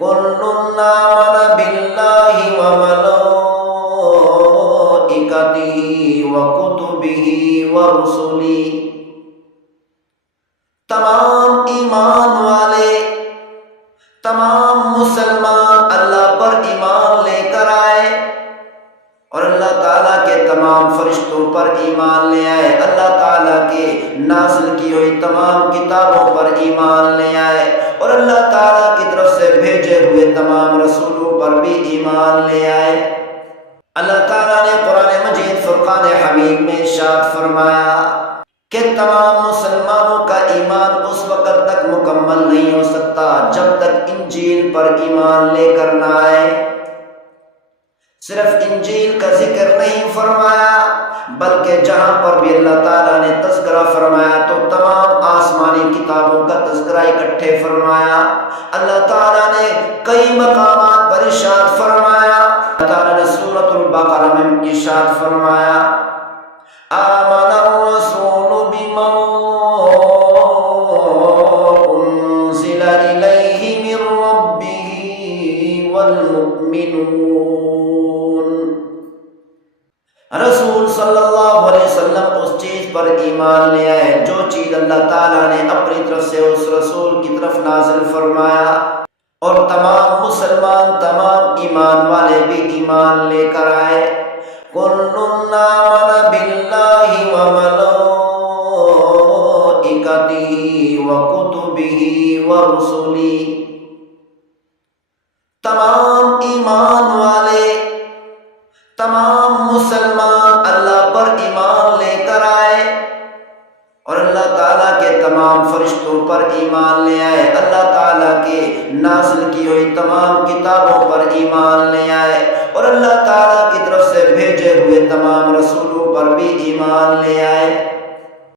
کل آمن باللہ وملائکتہ وکتبہ ورسلہ، تمام ایمان والے، تمام مسلمان اللہ پر ایمان لے کر آئے اور اللہ تعالیٰ کے تمام فرشتوں پر ایمان لے آئے، اللہ تعالیٰ کے نازل کی ہوئی تمام کتابوں پر ایمان لے آئے اور اللہ تعالیٰ کی طرف سے بھیجے ہوئے تمام رسولوں پر بھی ایمان لے آئے۔ اللہ تعالیٰ نے قرآن مجید فرقان حمید میں ارشاد فرمایا کہ تمام مسلمانوں کا ایمان اس وقت تک مکمل نہیں ہو سکتا جب تک انجیل پر ایمان لے کر نہ آئے۔ صرف انجیل کا ذکر نہیں فرمایا بلکہ جہاں پر بھی اللہ تعالیٰ نے تذکرہ فرمایا تو تمام آسمانی کتابوں کا تذکرہ اکٹھے فرمایا۔ اللہ تعالیٰ نے کئی مقامات پر ارشاد فرمایا۔ اللہ تعالیٰ نے سورۃ البقرہ میں ارشاد فرمایا آمن الرسول بما انزل الیہ من ربہ والمؤمنون، رسول صلی اللہ علیہ وسلم اس چیز پر ایمان لے آئے جو چیز اللہ تعالیٰ نے اپنی طرف سے اس رسول کی طرف نازل فرمایا، اور تمام مسلمان، تمام ایمان والے بھی ایمان لے کر آئے۔ کل آمن باللہ وملائکتہ وکتبہ ورسلہ، تمام ایمان والے، تمام مسلمان اللہ پر ایمان لے کر آئے اور اللہ تعالیٰ کے تمام فرشتوں پر ایمان لے آئے، اللہ تعالیٰ کے نازل کی ہوئی تمام کتابوں پر ایمان لے آئے اور اللہ تعالیٰ کی طرف سے بھیجے ہوئے تمام رسولوں پر بھی ایمان لے آئے۔